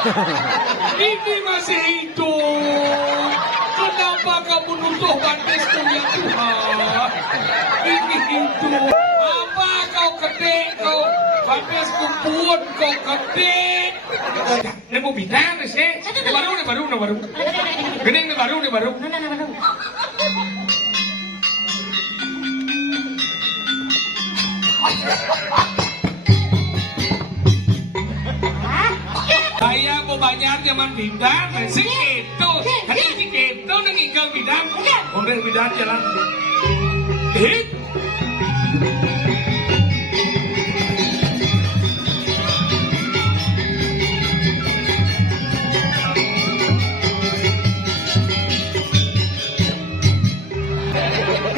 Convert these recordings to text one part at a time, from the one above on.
Ini masih hidup. Kenapa kamu nuduh Bantesku ya Tuhan? Ini hidup. Apa kau ketik kau? Bantesku pun kau ketik. Ini mau bintang sih? Ini baru. Gening ini baru. Saya mau bayar zaman bidang, segitu. Hari segitu nenginggal bidang, udah bidang jalan. Hit.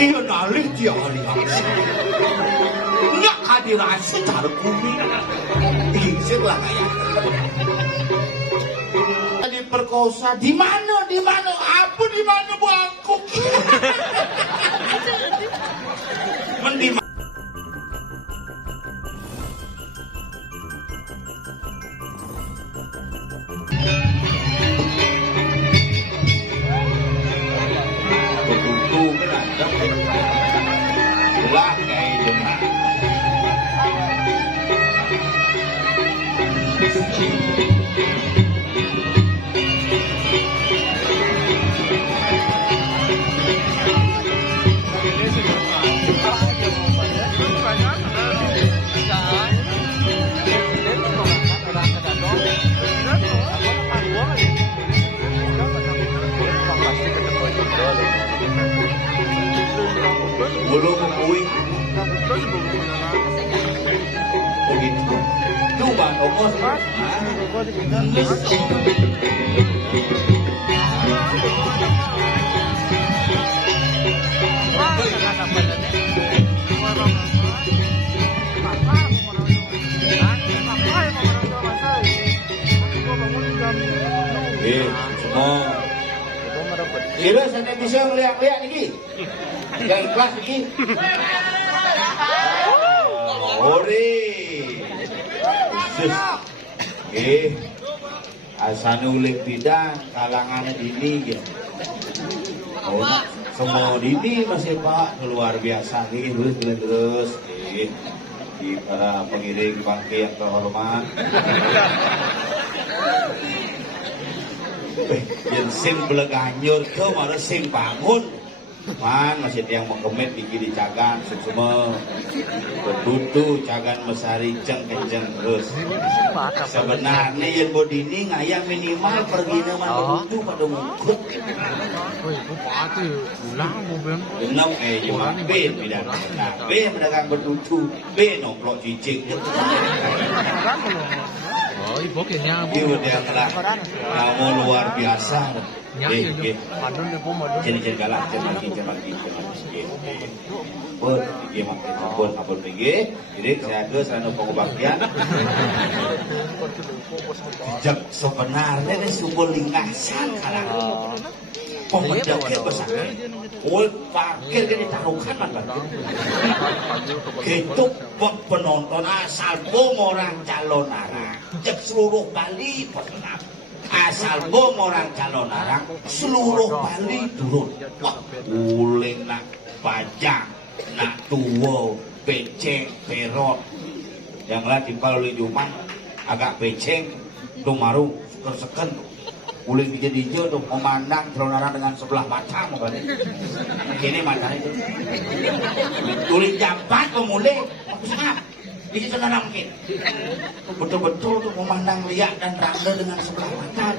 Iya nalih dia alih-alih. Nggak hadiran secara bumi. Gisir lah kayak. Diperkosa di mana? Apa di mana buangku? Mending begitu kan ada. Lah kayak jemaah. Belum mengui begitu coba ongkos semua kira saya bisa ngeliat-liat lagi gak ikhlas lagi ori khusus asal nulis bidang kalangan dini ya semua dini masih pak luar biasa terus di para pengiring bangke yang terhormat yang sing beleganyur ke malah sing bangun man masih yang mengemet di kiri cagan semua berdudu cagan mesari ceng kenceng terus sebenarnya yang bodini ngayah minimal pergi nama berdudu pada mukut enam cuma B bidang B mendagang berdudu B nomplok cicing Ibu dia telah kamu luar biasa. Jadi galak lagi. Pun pergi. Jadi saya ke sana pengobatian. Jam sebenarnya ini sumber lingkasan kalah. Pemendaknya besar. Parkir kan ditaruhkan kan. Gitu penonton asal bom orang calon arah. Cek seluruh Bali pesenap. Asal bom orang calon arah seluruh Bali turun. Wah, uling nak pajak, nak tuwo, beceng, perot. Yang lain dipalui Jumat agak beceng, tumaru, seken. Uling dijadi tuh memandang calon arah dengan sebelah mata mau balik. Ini matanya itu. Uling jampat pemulih, senap. Ini saudara mungkin betul-betul tuh memandang lihat dan rangda dengan sebelah mata.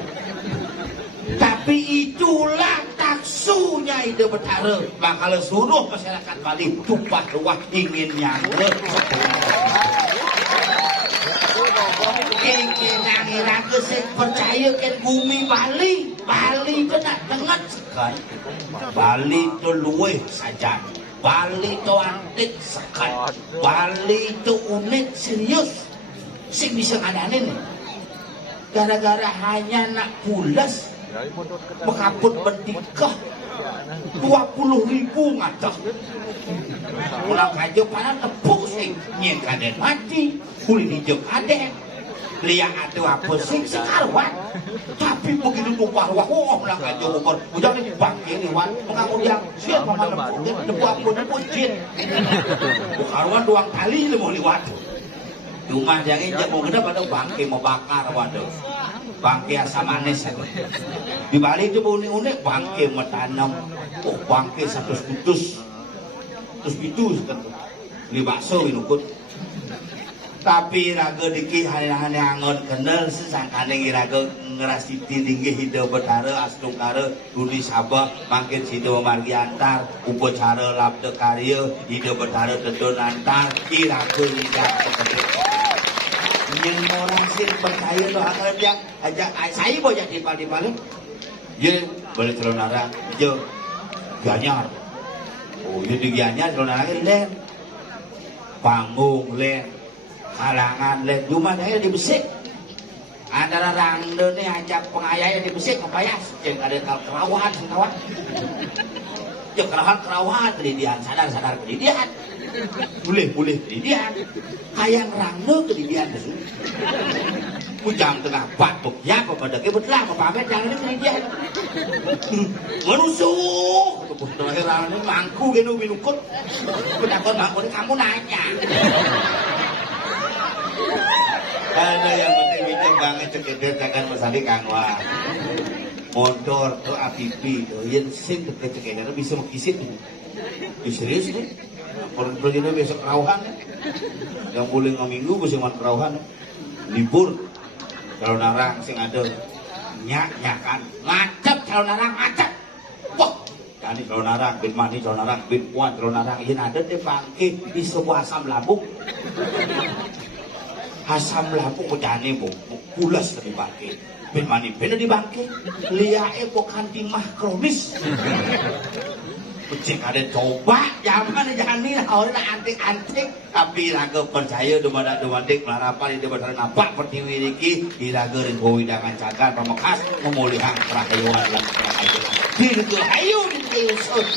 Tapi itulah taksunya ide betara. Bakal seluruh masyarakat Bali tumpah ruah ingin nyangga. Ingin nangiraga saya percaya kan bumi Bali. Bali kena dengar sekali. Bali itu luweh saja. Bali itu antik sekali. Bali itu unik serius. Sing bisa ngadanin nih. Gara-gara hanya nak pulas mengaput bertikah 20.000 ngadah. Pulang kajo para tepuk sing nyen kaden mati. Kuli dijok kaden. lihat atuh apa sing sekaruan. Tapi begitu tumpah wah lah aja umur. Udah nih bangke nih wan mengaku yang siap mama lembu aku jin. Karuan doang kali lu mau liwat. Rumah yang injak mau ngedap ada bangke mau bakar waduh. Bangke asam manis. Di Bali itu unik-unik bangke mau tanam. Oh bangke satu putus. Terus itu li bakso inukut. Tapi raga diki hane-hane angon kenal sesangkane raga ngerasi tinggi hidup betara astungkara Rudi Sabah makin situ margi antar upacara labda karya hidup betara tedon antar iraga lidah yang orang sih percaya doa kalau yang ajak saya banyak di Bali ye boleh calon narang ye ganyar oh ye di ganyar calon narang len panggung len halangan len rumah saya di Besik antara rangde nih ajak pengayaya di Besik kepayas yang ada kerawahan sih kawan ya kerawahan kedidian sadar kedidian boleh kedidian hayang rangde kedidian itu jam tengah batuk ya kepada kebetlah kepamet jangan kedidian menusuk terakhir rangde mangku gini binukut penakut mangku ini kamu nanya ada yang penting bikin banget cekidit akan mesari kangwa motor tuh apipi tuh yang sing cekidit bisa mengisit serius nih orang pergi besok kerauhan yang boleh ngaminggu bisa man kerauhan libur kalau narang sing ada nyakan ngacep kalau narang ngacep wah kani kalau narang bin mani kalau narang bin puan kalau narang ini ada deh bangkit di sebuah asam lambung asam lambung pecahane bu pulas dari bangkit bin mani bener di bangkit liae bukan timah kronis cek ada coba zaman jangan nih orang antik tapi raga percaya dumadik melarapan di depan nampak pertiwi iki diraga ringo widangan cagar pemekas memulihkan kerahayuan dan kerahayuan dirgo hayu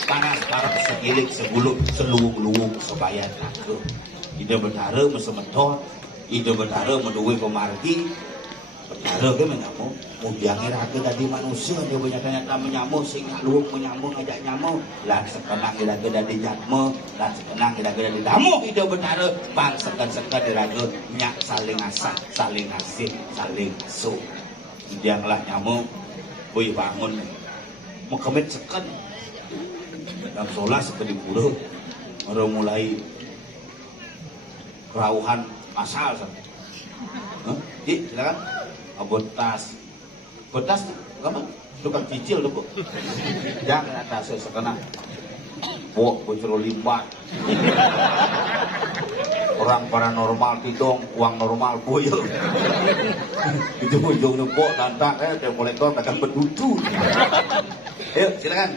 panas segilik sebuluk seluung sebayan raga ide betara mesemeton ide betara menuwi pemargi betara ke menyamuk mudiangi raga tadi manusia dia banyak ternyata menyamuk sing luung menyamuk ngajak nyamuk lan sekenang raga tadi nyamuk lan sekenang raga tadi damuk ide betara bang sekan raga nyak saling asak saling asin saling asuh mudianglah nyamuk boy bangun mekemit seken dalam solas seperti buruh orang mulai kerauhan masal silakan betas kamu tukang cicil tuh jangan atas sekena bocor limbat orang paranormal tidong uang normal boyo itu ujung nepok lantak dia kolektor akan berdudu ayo silakan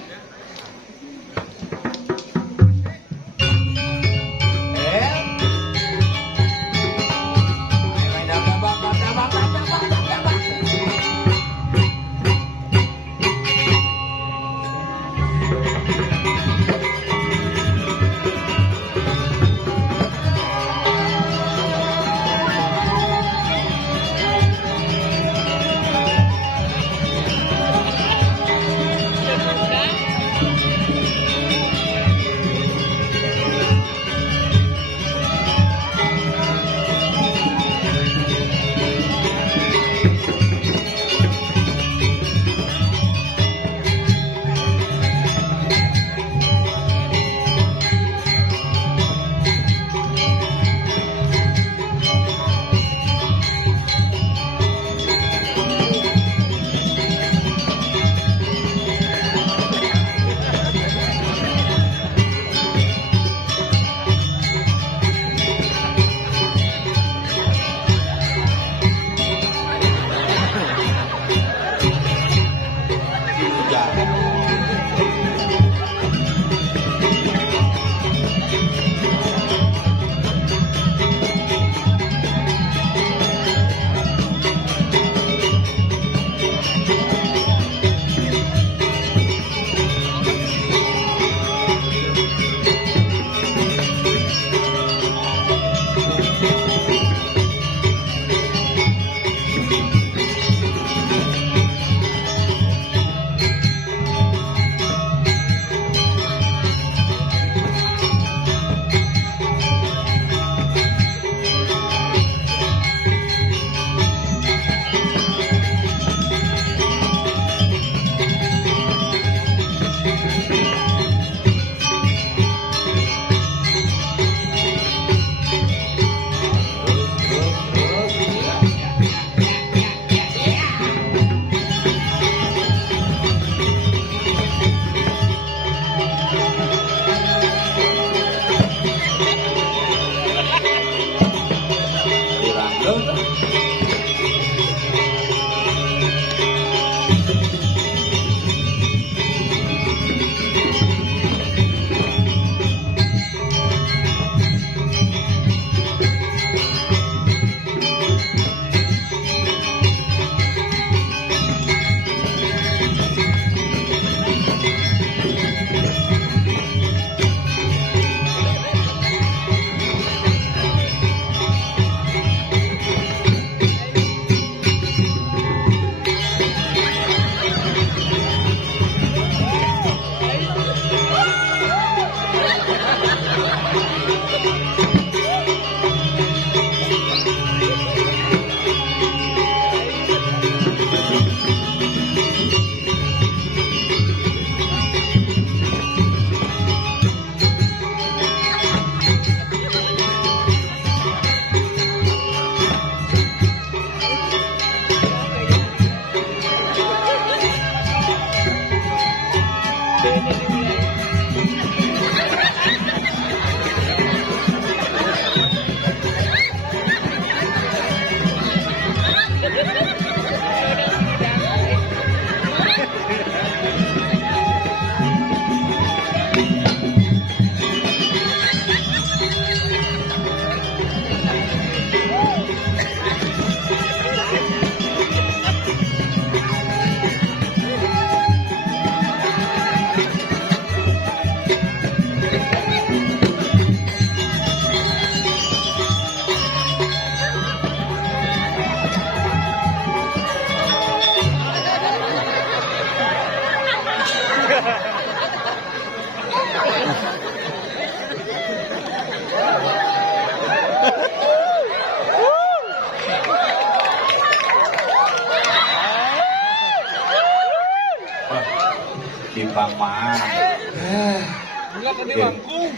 Timbang mah.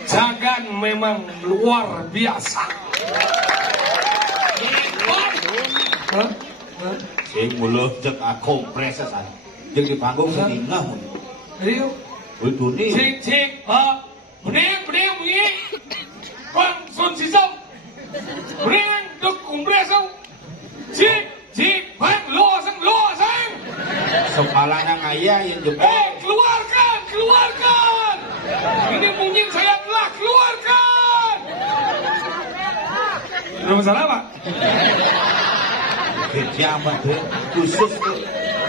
Jagan memang luar biasa. Hebat. Hah? Sing mulut cek kompres san. Jeung di panggung sedingah mun. Ayo. Udune. Cek. Bening bunyi. Kon sun sisau. Bening duk kompres. Cek, bang lo sang. Kepalanya ngaya yang jebol. Keluarkan! Ini mungkin saya telah keluarkan! Ada masalah, Pak? Kerja apa tuh? Khusus tuh.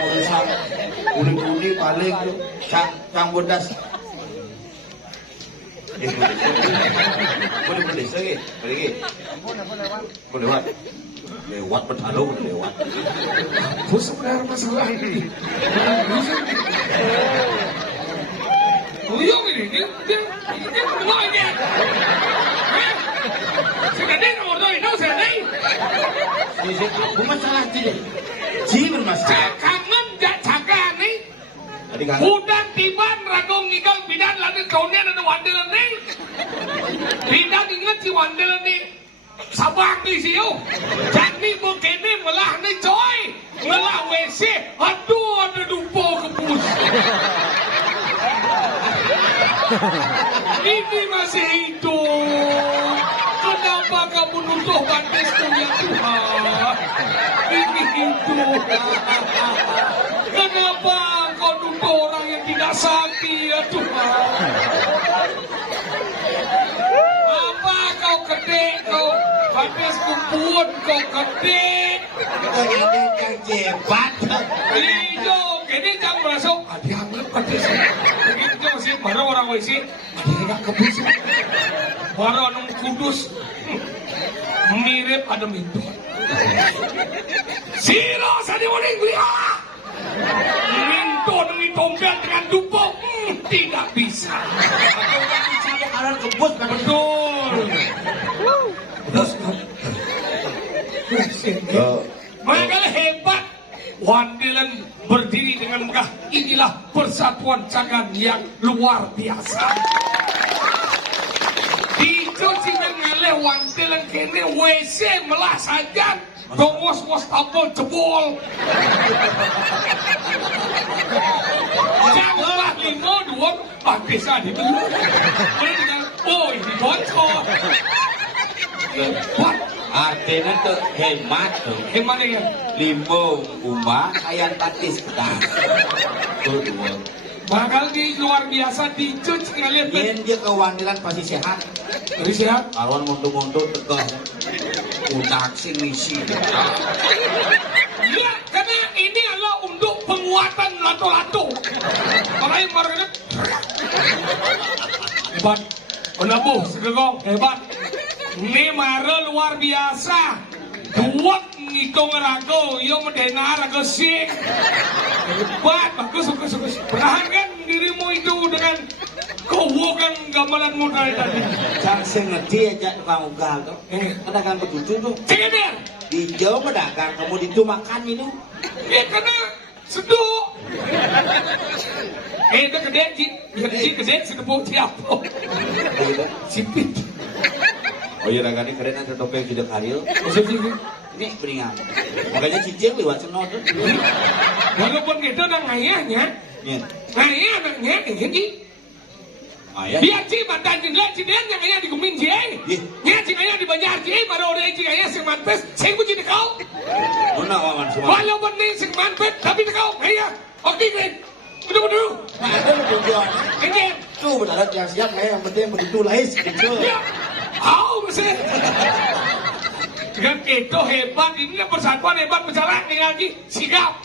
Urusan uni paling tuh. Cang bodas. Boleh lagi. Boleh lewat. Lewat bertaruh lewat. Bos sebenarnya masalah ini. Uyung ini, dia menolak dia. Sedang nomor 2 itu sedang. Bukan masalah jadi. Jiban mas. Kangen jaga nih. Tadi kan. Udan tiban ragong ngikal bidan lalu kaunya ada wandelan nih. Bidan ingat si wandelan nih. Sabang nih siu. Jadi begini melah nih coy. Melah WC. Aduh ada dupo kebus. Ini masih hidup. Kenapa kamu nuduh Bantestu ya Tuhan? Ini hidup. Kenapa kau nuduh orang yang tidak sakti ya Tuhan? Apa kau kedek kau? Bantestu pun kau kedek. Ini yang cepat. Iyo, ini jangan merasa dianggap Bantestu. Begitu masih baru orang WC. Ada yang kebus. Baru orang kudus. Mirip ada mintu. Siro sadi waring lihat. Mintu demi tombel dengan dupo tidak bisa. Kalau kalian kebus kan Betul. Terus makanya hebat. Wandelan berdiri dengan megah. Inilah persatuan Cagan yang luar biasa. Dicuci dengan wandelan kene WC melah saja. Dongos tabel jebol. Jangan 5-2 bisa dibeli. Oh ini bocor. Hebat. Artinya tuh hemat tuh. Hemat ya. Limbo umah ayam patis kita. Tuh dua. Bakal di luar biasa dicuci ngeliat. Yen dia kewandilan pasti sehat. Jadi sehat. Karuan mundur-mundur tegah. Udah aksi misi. Ya, karena ini adalah untuk penguatan lato-lato. Makanya kemarin hebat. Penabuh, segegong, hebat. Ini mara luar biasa. Duat ngitung rago, yo medena rago sing. Hebat, bagus. Pertahankan dirimu itu dengan kowokan gamelanmu dari tadi. Jangan sengerti aja tukang ugal tuh. Pedagang begitu tuh. Cek dia. Hijau pedagang, kemudian itu makan itu. Ya karena seduk. Itu gede, gede, sedepuk siapa? Sipit. Oh iya dagang ini keren ada topeng sidak haril. Ini beringat. Makanya cicil lewat senot tuh. Walaupun gitu nang ayahnya, ayah anaknya ini. Ayah. Dia cing mantan jenglet cidian yang ayah digumin jeng. Nya cing ayah dibayar jeng, baru orang cing ayah sing mantes, sing puji dekau. Mana wawan semua? Walaupun ini sing mantes, tapi dekau ayah. Oke kan? Betul. Ada tujuan. Ini. Tuh benar yang siap yang penting begitu lahir gitu. Ya. Mesin. Dengan itu hebat, ini persatuan hebat berjalan nih lagi sigap.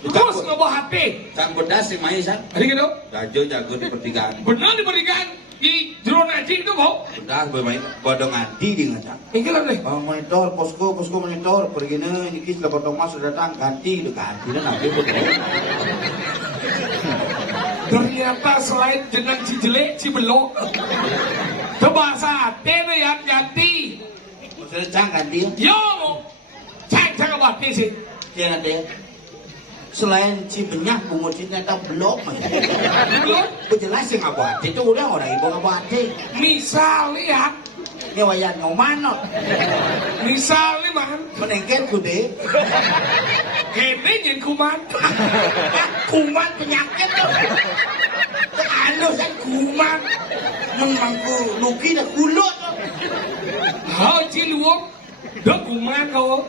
Terus ngebawa hati. Sang bedas si Mai san. Hari gitu. Jago di pertigaan. Benar di pertigaan di jero naji itu mau. Bedas bermain bodong anti di ngacak. Ingin deh. Monitor posko monitor pergi nih ini kis lepas Thomas sudah datang ganti dan nanti Ternyata selain jenang Cijelek, Cibelok, bahasa Tene yang ganti. Maksudnya cang ganti? Yo, cang apa sih? Dia nanti selain Cibenyak, Bungut ternyata belum. Belum? Jelas sih nggak buat itu udah orang ibu nggak buat. Misal ya, ini wayan ngomanot. misal nih man, menengken kude. kene nyen kuman, Kuman penyakit tuh. Anu san kuman. Memangku luki dah kulut. hao ciluong, dah kuman kau,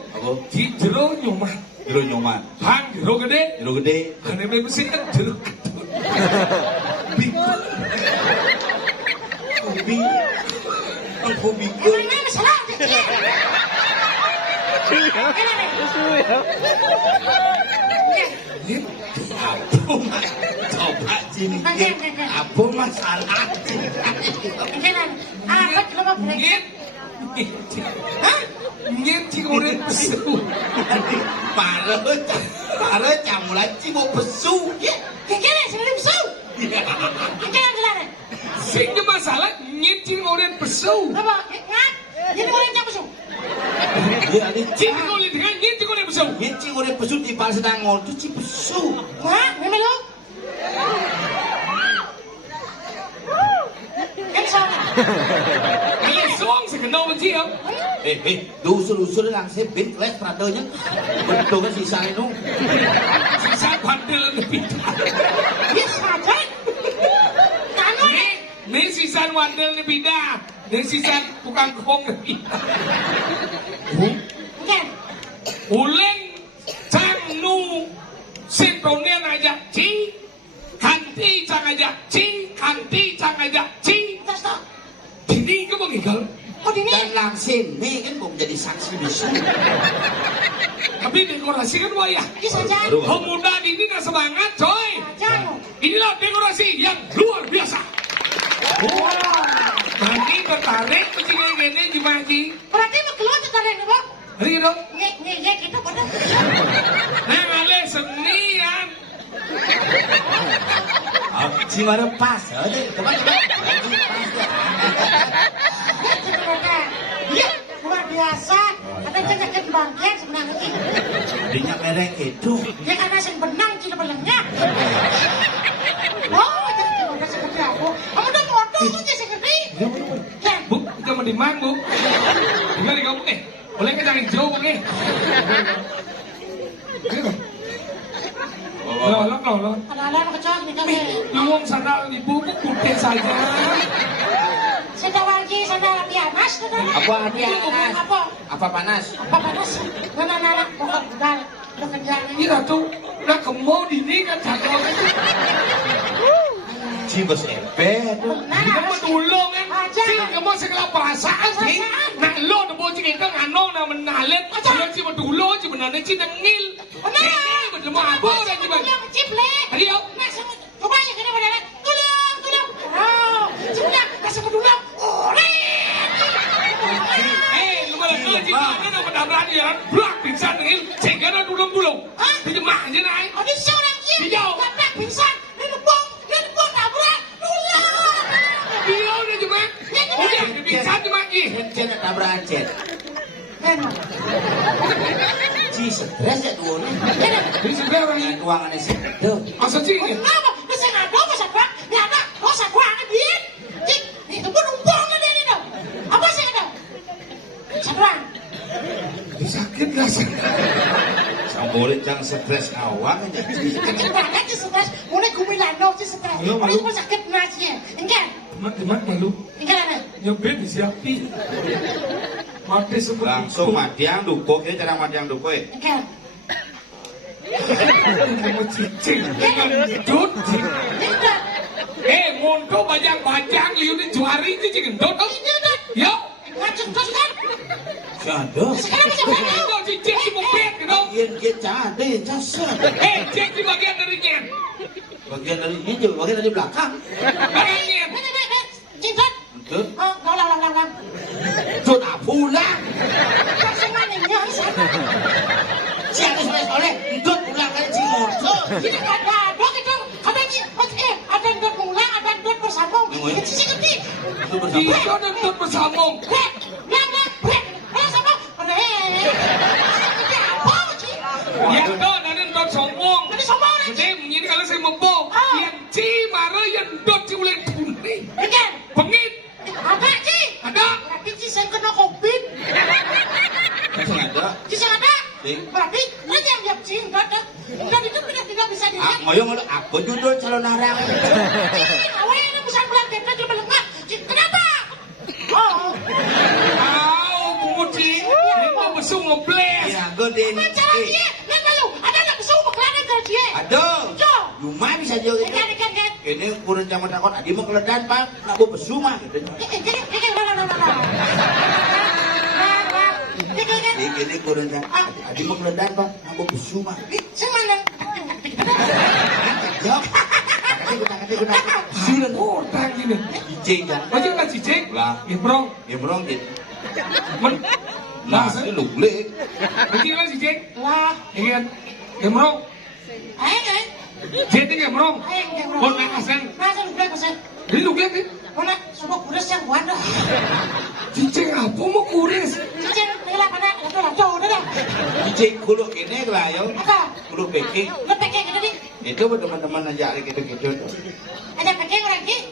jero nyoman, Jero nyoman. hang jero gede, Jero gede. ane mesti kan jero gede. Bingung. Ubi. Aku bingung. Emangnya masalah Apa mas? Coba sini. Apa masalah? apa coba break? Nyet cingoreng pesu. Para mulai cimo pesu. Kekele sebelum su. Kekele gelaran. Sing masalah nyet cingoreng pesu. Apa? Ngat? Jadi orang jam su. Cingoreng dengan nyet cingoreng pesu. Nyet cingoreng pesu di pas sedang ngotu ci pesu. Wah, memang lo. Kan sama. Kali song sekenal benciam. Usul langsung bint les pradonya. Betul kan sisa itu. Sisa bandel lebih. Dia saja. Kamu Nih sisa bandel lebih dah. Nih sisa tukang kong lebih. kan? Uleng cang nu sintonia aja ci. Kanti cang aja ci. Kanti cang aja ci. Terus toh. Ini ke mengigal. Oh ini. Dan langsung nih kan mau menjadi saksi bisu. Tapi dekorasi kan wayah. Dia saja. Pemuda ini nggak semangat coy. Saja. Inilah dekorasi yang luar biasa. Nanti tertarik kucingnya gini Jimaji. Berarti mau keluar tertarik nih, Bang? Hari dong. Ngek itu pada. Nah ngale senian. Si mana pas aja. Coba. Iya, luar biasa. Ada jangan bangkit sebenarnya. Dinya mereng itu. Ya karena sing benang cina belengnya. Oh, jadi udah seperti aku. Kamu udah potong aja segede. Kan? Bu, kita mau dimang bu. Gimana kamu boleh kita cari jauh bu Loh. Ada kecil nih kami. Luang sandal ibu putih saja. Sedang lagi sana pianas, Apa pianas? Apa? Apa panas? Apa panas? Nana, pokok budal. Udah kerjaan ini. Ini ratu, nak kemau di ini kan jatuh. Cibes MP tuh. Kita mau tulung kan? Sih kamu segala perasaan sih. Nak lo tu boleh kita ngano nak menalit. Kalau cuma dulu cuma nanti cina ngil. Ngil betul mau apa kan cuma? Cip le. Hari yo. Coba ya kena benar. Tulung. Oh, cuma kasih pedulung. Lu malah tu cina ngil pada berani jalan. Blak pingsan ngil. Sehingga nak tulung. Itu mak je naik. Oh, di seorang ini. Dapat pingsan. Dia nubung tabrak. Tulung. Dia udah cuma. Udah pingsan cuma ni. Cen tabrakan cen. Ci stres ya tuh nih. Ini sebenarnya orang ini. Ruangannya sih. Tuh. Masa cing ni? Kenapa? Dia saya ngadu apa sabrak? Dia ada. Oh, sabrak ni dia. Cik, itu pun numpang dia ni dong. Apa saya ngadu? Sabrak. Sakit lah sakit. Sambolin jangan stres awang aja. Sakit banget sih stres. Mulai kumilano sih stres. Mulai cuma sakit nasinya. Enggak. Mak malu. Enggak ada. Nyebet disiapi. Mati seperti Langsung madiang duko. Ini cara madiang duko ya. Enggak. Kamu cicing. Gendut. Enggak. Monto bajang liu ni juari cicing gendut. Yo. Ngacung terus kan? Janda. Sekarang bisa berapa? Gendut cicing di mobil gitu. Bagian kita ada jasa. Cek di bagian dari nyen. Bagian dari ini juga bagian dari belakang. Bagian nyen. Cinta. Betul. Oh, ulang. Sudah pulang. Langsung mana ya? Siapa stres oleh? Ikut pulang kali Cimoto. Ini ada gitu. Ada ni. Ada yang mengulang, ada yang bersambung. Ini sisi gede. Itu bersama. Itu gendut bersambung. Brek. Bersambung. Ini apa sih? Yang do dari gendut sombong. Ini sombong ni. Jadi ini kalau saya membawa yang ci marah yang dot ci boleh tunai. Enggak. Pengit. Ada sih. Ada. Berarti sih saya kena COVID. Masih ada. Sisi ada. Sing. Berarti nanti yang dia sih enggak ada. Enggak itu tidak bisa dilihat. Ngoyong aku judul calon arang. Awalnya pesan bulan kita dia melengah. Kenapa? Oh. Tahu bungut ci. Ini mau besuk ngebles. Ya, gede ini. Macam dia. Lihat dulu. Ada anak besar berkelana ke dia. Ada. Jo. Cuma bisa juga gitu. Ikan. Ini kurang campur takut. Adi mau keledan pak. Nak bu besu mah. Ini kurang campur. Adi mau keledan pak. Nak bu besu mah. Semana? Jawab. Kata. Sudah. Oh, tak gini. Cicing kan. Macam nak cicing? Lah. Ibrong. Gembrong gitu. Men. Nah, ini lulik. Macam nak cicing? Lah. Ingat. Gembrong. Ayo. Jadi gembrong. Ayo. Bon nak asen. Masa lu bilang pesan? Ini lu lihat ni. Mana semua kudas yang buat dah. Cicing apa mau kuris? Cicing nila mana? Dah jauh dah. Cicing kuluk ini lah yo. Apa? Kuluk packing. Lu pakai gitu ni? Itu buat teman-teman aja gitu-gitu. Ada pakai orang ni?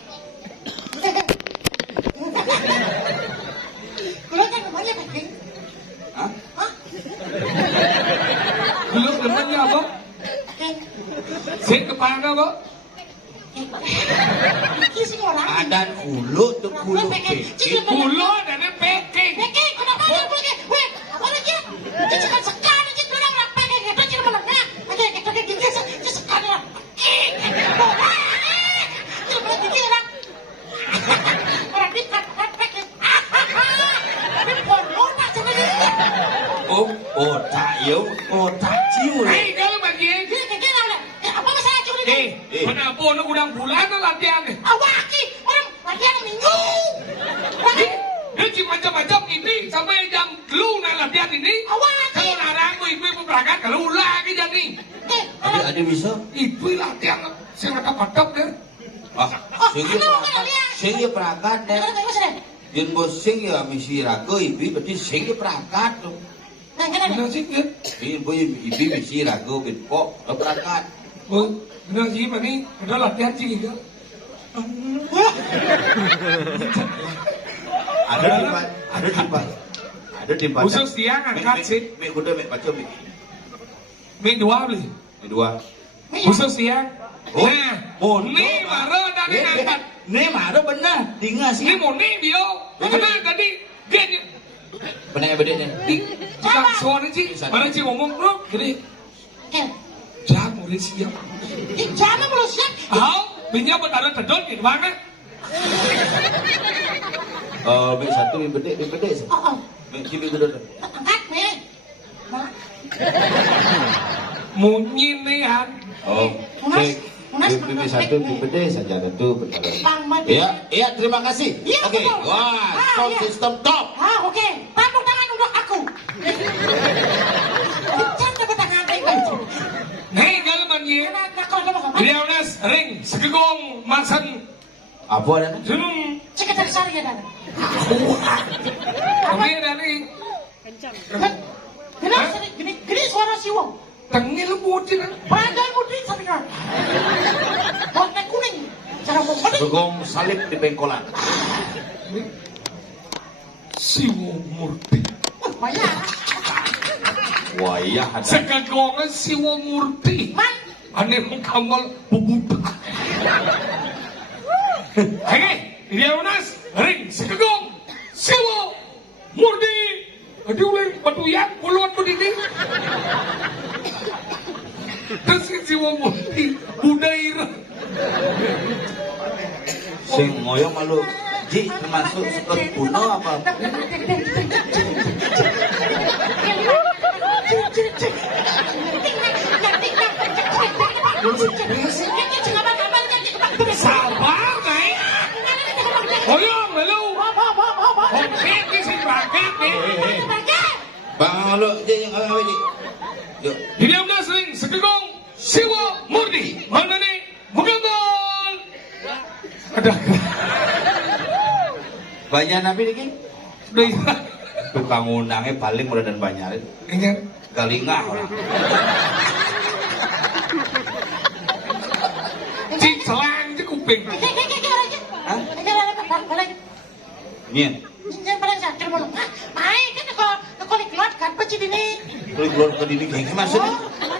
Kalau kan mana pakai? Hah? Hah? Belum temannya apa? Pakai. Sen kepala apa? Kisi orang. Adan kuluk tuh kuluk packing. Pulau dan packing. Pakai, kenapa dia pakai? Weh, apa lagi? Cici kan sekali cici orang nak pakai gitu cici melengah. Pakai gitu gigi cici sekali orang. Cici melengah gigi orang. Orang ni kan pakai. Ini porno tak sebenarnya. Oh tak yo, oh tak cium. Hei, kalau bagi. Gigi mana? Apa masalah curi ni? Kenapa nak udang bulan tu latihan ni? Awaki orang latihan minggu. Dia cuma macam-macam ini sampai jam lu nak latihan ini. Awaki. Kalau narang tu ibu berangkat kalau lagi jadi. Adik bisa? Ibu latihan saya nak patap dia. Sing perangkat deh. Yen bos sing ya misi raga ibu berarti sing perangkat tuh. Benar sih kan? Ibu misi raga ben kok perangkat. Oh, benar sih mana? Ada latihan sih kan? Ada di Khusus dia angkat sih. Mek kuda mek baca mek. Ming dua beli. Dua. Khusus dia. Oh, Nah, oh, ni baru dari angkat. Nih mah benar, tinggal Ini sih. mau nih dia. Karena tadi dia Benar ya bedanya. tukang suara sih. Mana sih ngomong bro? Gini. Eh, Jangan mulai siap. jangan belum siap. Minyak berada tedon di mana? Bik satu yang bede sih. Oh, Bik cilik bener. angkat nih. Nah, Munyinean. Bik satu yang bede saja tentu benar. Bang Madi. Iya, terima kasih. Iya, Oke, betul. wah, Ah, sound iya. system top. Oke. Tepuk tangan untuk aku. Jangan tepuk tangan aku. Hei galaman ye. Riaunas ring segegong masan. Apa ada? Sekretaris saya dan. Oke dari Gini suara siwong. tengil mutin. Padahal mudi tapi kan. Warna kuning. Cara mau Begong salib di bengkolan. Siwo murti. banyak. Wah, iya ada. Segegongan siwo murti. Man, Ane mengkamal bubuta. Hei, Riaunas ring segegong siwo murti. Aduh ulin batu yang puluhan tu ini. Terus siwo murti budaira. Sing ngoyo malu. Ji termasuk sekot kuno apa? Sabar, baik. Oyong, lalu. Oke, di sini bakat nih. Bang malu je yang apa ni? Yuk. Riaunas ring segegong siwo murti. Mana nih? Mengambal. Ada. Banyak nabi ni. Udah Tukang undangnya paling mudah dan banyak. ingat. Galingah orang. Cik selang je kuping. Nyen. Kalau keluar ke dini kayak gimana sih?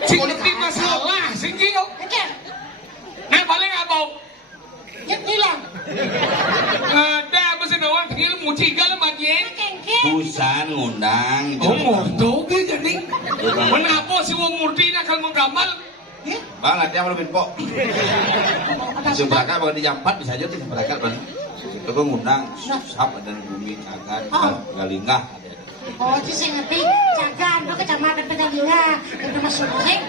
Cik ini masalah singgi kau. Nah paling apa? Ada mesin awak tinggal muci kalau mati. Busan ngundang. Oh morto ke jadi. Kenapa si wong murti nak kalau menggamal? Bang, nanti yang lebih pok. Seberakat bahkan di jam 4 bisa aja tuh seberakat bang. Itu gue ngundang sap dan bumi agar galingah. Oh, jadi saya ngerti. Jagaan itu kecamatan Pegalingah. Udah masuk sih.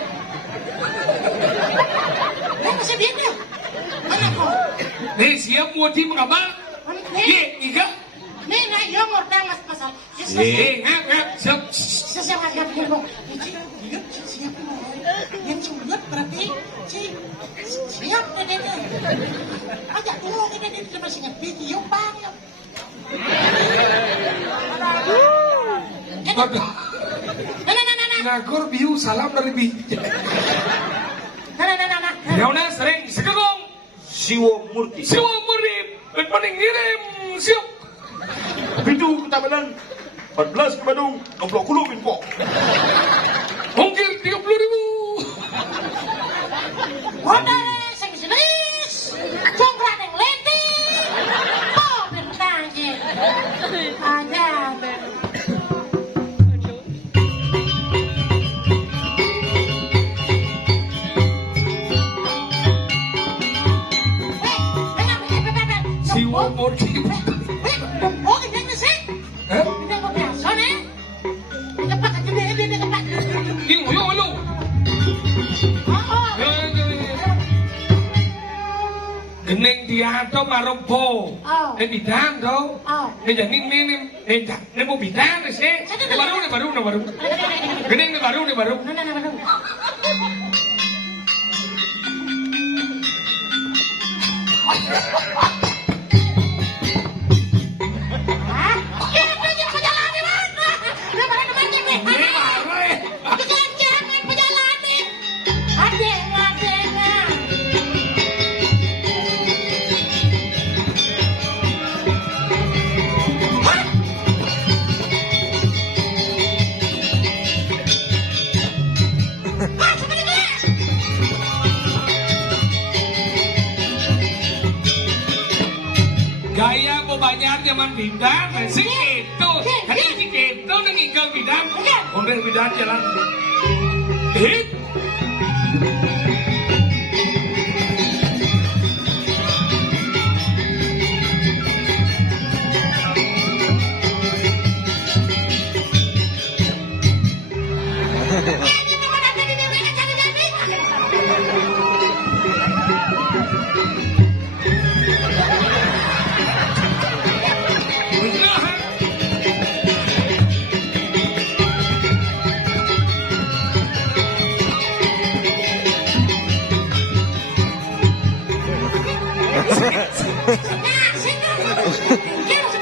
Masih biar deh. Mana kok? Nih siap murti menggamal? Ye, iga. Nih, nah, yo ngordang masalah. Ngap, siap. Saya nggak pikir kok. Siapa yang sulit berarti siap deh. Ajak dulu kita dia masih ngerti video bang. Ada. Ngagor biu salam dari bi. Riaunas ring segegong Siwo Murti. siwo murti. Paling ngirim siap. Pintu kita badan 14 ke Bandung 60 min pok. Ongkir 30.000. Wadah, saya jenis. Congkrak yang lenti. Oh, bentang je. Ada. Siwo murti. Oh, ini sih. Eh? Ini mau biasa nih. Cepat aja deh, cepat. Ini yo lo. Geneng dia to marompo. Bidang to. Jadi ini mau bidang sih. Baru. Geneng baru. zaman bidan, sing itu, kan sing itu nengigel bidan, udah bidan jalan. Hit.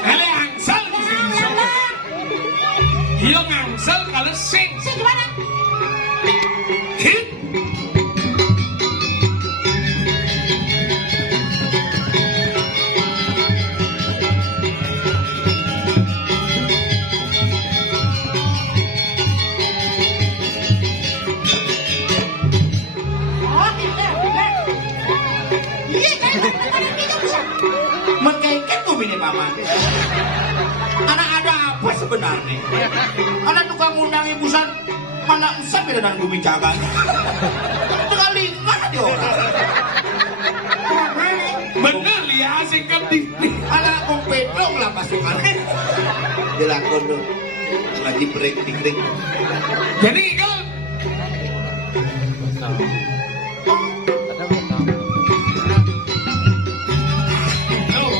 Kali angsal iya ngangsal kalau sing gimana? hit. Oh, tidak. Iya, kan? Tidak bisa. Mengkengket tuh bini paman. Anak ada apa sebenarnya? Anak tukang undang ibusan mana usah beda dengan bumi jagan. Tengah lima dia orang. Bener lihat sing kedih. Anak kompetong lah pasukan. Dilakon tuh. Lagi break dikrik. Jadi igel. Tuh.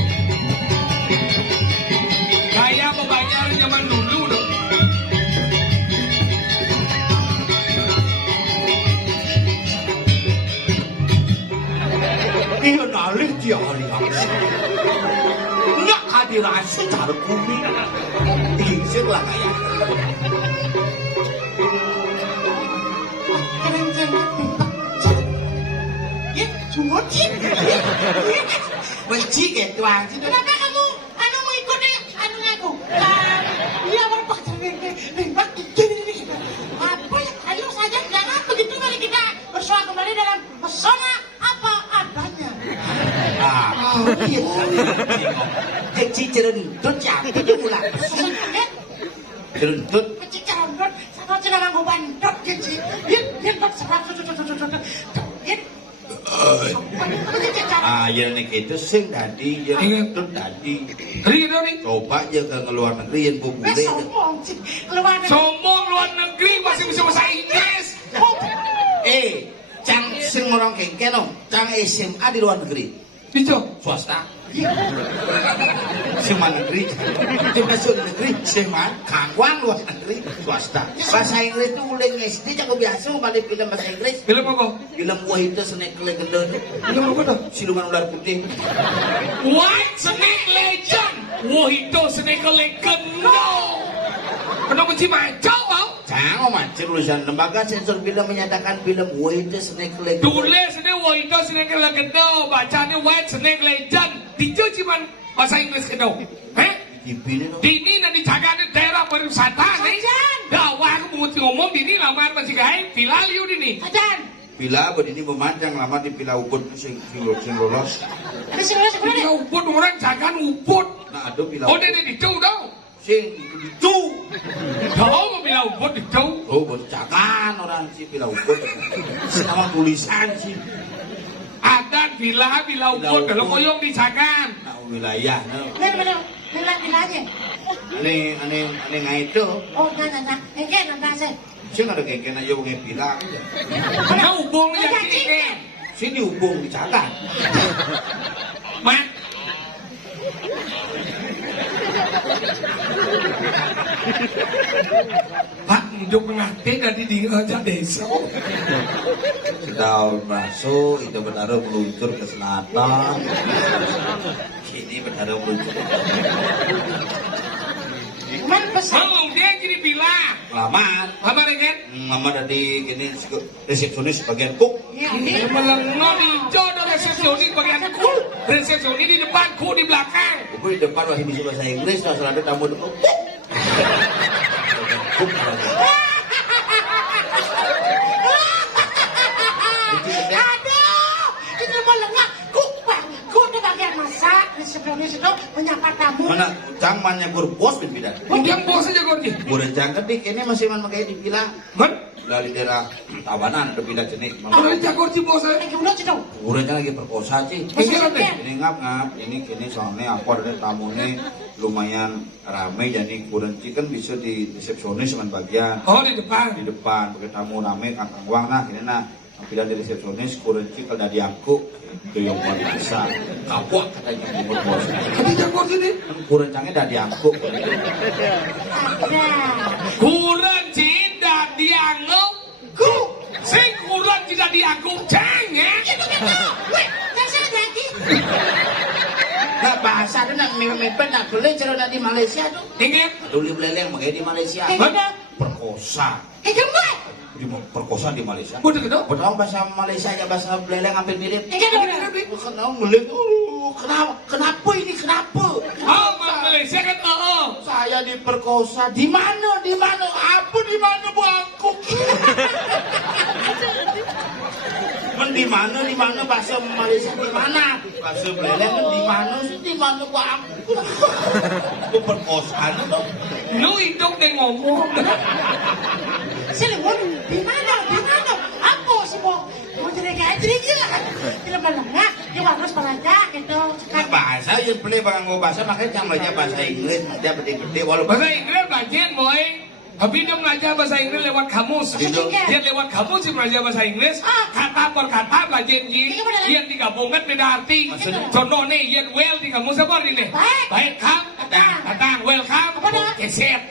Kayak pembayar zaman dulu dong. Iya nalih dia hari apa? Nggak hadiran secara bumi. Digisir lah kayak. Keren-keren bebek. Ya, cuci. Benci kayak tuang sih. Kenapa kamu mengikuti aku? Iya, berpacar bebek. Gini. Apa yang ayo saja jangan begitu mari kita bersua kembali dalam pesona apa adanya. Iya. Kecil cerentut ya. Itu mulai. Cerentut. Kecil cerondot, satu cenderang gue bandot gitu. Dia tak serap. Ya nek itu sing tadi ya itu tadi. Ri nih. Coba aja ke luar negeri yang bubure. Sombong sih, keluar dari Sombong luar negeri masih bisa bahasa Inggris. Cang sing orang kengken no, cang SMA di luar negeri. Dico. Swasta. SMA negeri. Cang masuk negeri SMA kangwang luar negeri swasta. Bahasa Inggris itu mulai SD cang biasa balik film bahasa Inggris. Film apa? Film Wahid Snake Legend. Film apa tuh? Siluman ular putih. White Snake Legend. Wah itu Snake Legend. No. Kenapa benci macam bang? Jangan macam tulisan lembaga sensor film menyatakan film Wahid Snake Legend. Tulis ini wah itu Snake Legend. Bacanya White Snake Legend. Dico cuman bahasa Inggris kedua. Dipilih no. Dini nanti jaga di daerah pariwisata nih. Dah wah aku mau ngomong dini lamar masih gaib. Pilaliu dini. Ajan. Bila begini memanjang lama di Pila Ubud sing lolos. Ada sebelah Ini ubud orang jaga ubud. Nah, ada Pila Oh Ubud. dia di jauh dong. Sing itu. Tahu mau bilang ubud di jauh. Oh, bercakan orang si Pila Ubud. Nama tulisan sih. Ada bila ubud kalau koyong dijagan. Nah, wilayah. No. Bila aja. Ane ngaito. Oh, nah. Engke nasa. Sing ada kengken aja wong Pila. Karena ubung ya ini. Sini hubung dicakan. Mak. Pak, hidup ngati dari di aja desa. Sudah masuk, itu benar meluncur ke selatan. Kini benar meluncur. Cuman pesan. Mau dia jadi bila. Lamar. Apa kan? Mama dari gini resepsionis bagian cook. Ini melengok di jodoh resepsionis bagian ku. Resepsionis di depan, ku di belakang. Aku di depan masih bisa bahasa Inggris, nah selalu tamu depan. Cook. Aduh, ini mau lengah. Ku di bagian masak. Resepsionis itu menyapa tamu. Mana Namanya gur bos pindah. Yang bos aja kau ni. Gurencang kedik ini masih man pakai dipilah. Man, Dari daerah Tabanan udah pindah jenis. orang jago si bos eh. Lagi udah cedok. Gurencang lagi perkosa sih. Ini kan deh. Ini ngap ini kini soalnya aku ada tamu nih lumayan ramai jadi kurenci kan bisa di resepsionis sama bagian Oh di depan. di depan pakai tamu ramai kantong uang nah kini nah bilang di resepsionis kurenci kalau dari aku itu yang paling besar kapok katanya bubur bos Kau jago sini. kurencangnya dari aku Ada. Kurang cinta dianggap. Ku. Sing kurang cinta dianggap. Jangan. Itu kita. Weh, saya lagi. Nah bahasa itu nak mepet nak boleh kalau nak di Malaysia tuh. Ingat. Dulu beleleng makanya di Malaysia. Kayak gitu. perkosa Gemuk. perkosa di Malaysia Udah gitu. Padahal bahasa Malaysia aja bahasa beleleng hampir mirip. Kayak gitu. Kenapa melek? Kenapa ini kenapa? Oh, Malaysia kan Saya diperkosa di mana? Apa di mana buangku? Di mana bahasa Malaysia di mana? Bahasa beleleng di mana buangku? Itu perkosaan itu. lu hidup deh ngomong. Silimon, di mana? Apa sih mau jadi gaji ya? Film lengah, dia harus belajar gitu. Nah, bahasa yang boleh barang bahasa makanya jangan belajar bahasa Inggris dia gede-gede walaupun Bahasa Inggris bagian boy. Tapi dia belajar bahasa Inggris lewat kamus. Dia lewat kamus sih belajar bahasa Inggris. Kata per kata belajar ji. Yang digabungkan beda arti. Contoh nih, yang well di kamus apa ini? Baik kam, datang, welcome, keset.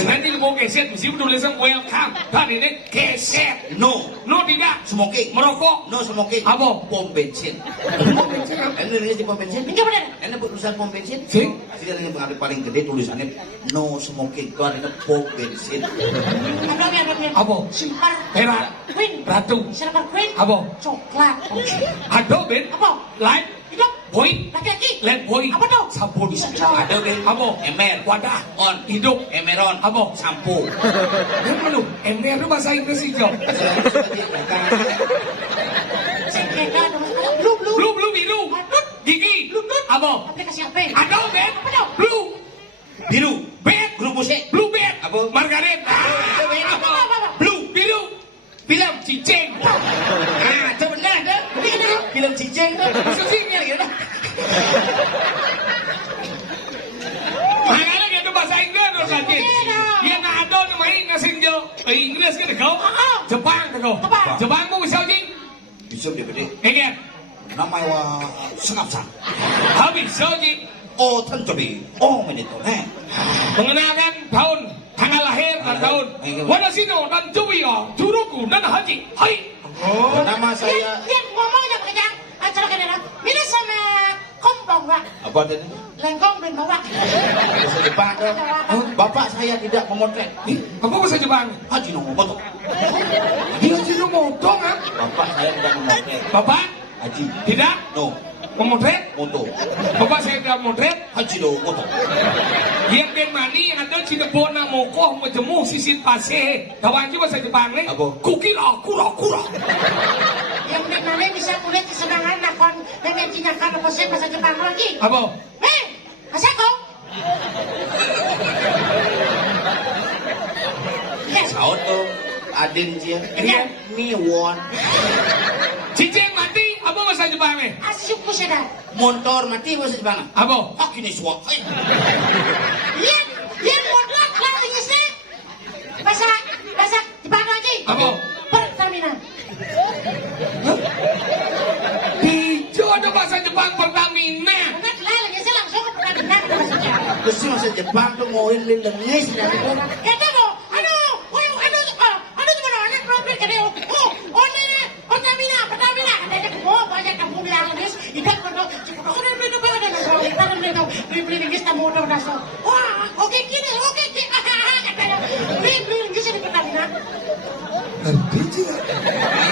Nanti mau keset, mesti tulisan welcome. Tadi ini keset. no tidak. smoking Merokok. no smoking Apa? pom bensin ini nulis di pom bensin Enggak benar. ini tulisan pom bensin Sih? asli yang pengaruh paling gede tulisannya no smoking itu ada pom bensin Apa? Apa? Silver. Perak. Queen. Ratu. Silver Queen. Apa? Coklat. Ada Ben. Apa? Light. Hidup. Boy. Laki-laki. Let boy. Apa tuh? Sabun. ada ben Apa? emer Wadah. on Hidup. emeron Apa? sampo Yang lu? Ember itu bahasa Inggris hijau. Sekeda. Blue. Blue biru. Gigi. Apa? Aplikasi apa? Ada Ben. Apa tuh? Blue. biru Bed. grup musik Blue bed. Apa? Margaret. Apa? Blue. Biru. Film cicing. ah itu benar tuh film cicing tuh Maksudnya gitu. Makanya gitu bahasa Inggris harus rajin. Dia nggak ada namanya ngasih jo. Inggris kan kau. Jepang kau. Jepang mau bisa jing. bisa dia gede Ingat. namanya wa sengapsan Habis so jing. oh tentubi oh menito Mengenalkan tahun tanggal lahir dan tahun. Wadasino dan Jubio, Juruku dan Haji. Hai. oh nama saya Dia ngomong aja pakai jang. Acara kadang. Ini sama kompong pak. apa tadi Lengkong dan bawa. bahasa Jepang tuh bapak saya tidak memotret Apa bahasa Jepang? Haji no moto Dia cino motong kan? bapak saya tidak memotret Bapak Haji tidak no memotret. moto Bapak saya tidak memotret. Haji no moto Yang ben mani ada Cirebon na mokoh majemu sisit pase. Kawan juga bahasa Jepang nih. Apa? Kukira. Yang mana bisa kulit kesenangan nakon dengan cinyakan apa sih bahasa Jepang lagi. Apa? Asako. saud tuh adin dia Iya. miwon Cicing mati. Apa bahasa Jepang nih? Asyuku sedar. motor mati bahasa Jepang Apa? hak ini suak Yang modal kelar Inggrisnya. Bahasa Jepang lagi. Apa? Pertamina. Hijau ada bahasa Jepang Pertamina. Karena kelar Inggrisnya langsung ke Pertamina ke bahasa Jepang. terus bahasa Jepang tuh ngawin lelengis dari itu Kata lo, aduh gimana anak problem kata lo. Pertamina. Ada oh banyak kamu bilang Inggris. Ikan kono, cukup kono beli apa ada naso. Kita beli Inggris tamu udah naso. Wah, oke kini. Katanya beli Inggris di Pertamina.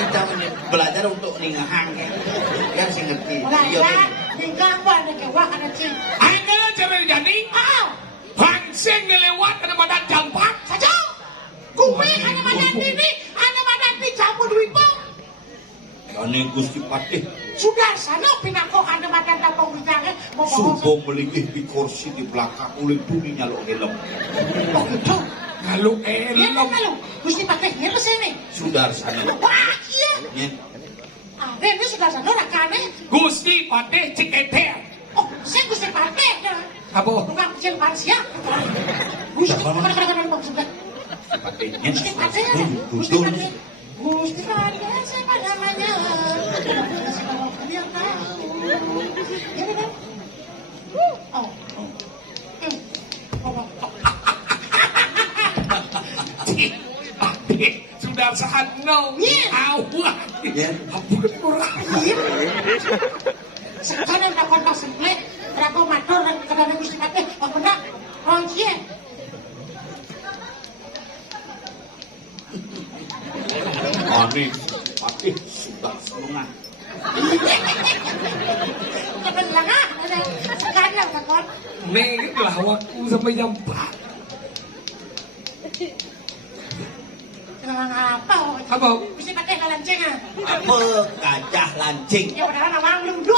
kita belajar untuk ningahang ya sih ngerti Belajar tinggal apa ada kewah ada cing. Anda cara jadi. Pangseng ngelewat ada badan jampak. Saja. Kue ada badan ini, ada badan di campur duit bang. ini Gusti Patih Sudah sana pinako ada badan tapong di tangan, Subuh melingkih di kursi di belakang ulin bumi nyaluk helm. Oh gitu. Kalau Iya kan elem. lalu. Gusti Patih ngeres ini. Sudar sana. Wah iya. Nyen. Ini sudah sana rakane. Gusti Patih Ciketer. Oh, saya Gusti Patih. Apa? Bukan kecil Parsia. Gusti kadang-kadang maksudnya. Patih nyen. Gusti Patih. Gusti Patih. Gusti Patih siapa namanya? Siapa yang tahu? Ya kan? Oh. Patih sudah saat no. Awak. Nyen. Ampun murah. Sekarang dapat pasemplet, berapa motor dan kadang Gusti Patih, apa nak? Roncie. Aneh. Patih sudah senang. Kapan lang ah? Sekarang takon. Nih lah waktu sampai jam 4. Kenang apa? Apa? Gusti Patih kalancing ah. Apa gajah lancing? Ya padahal nawang belum dua.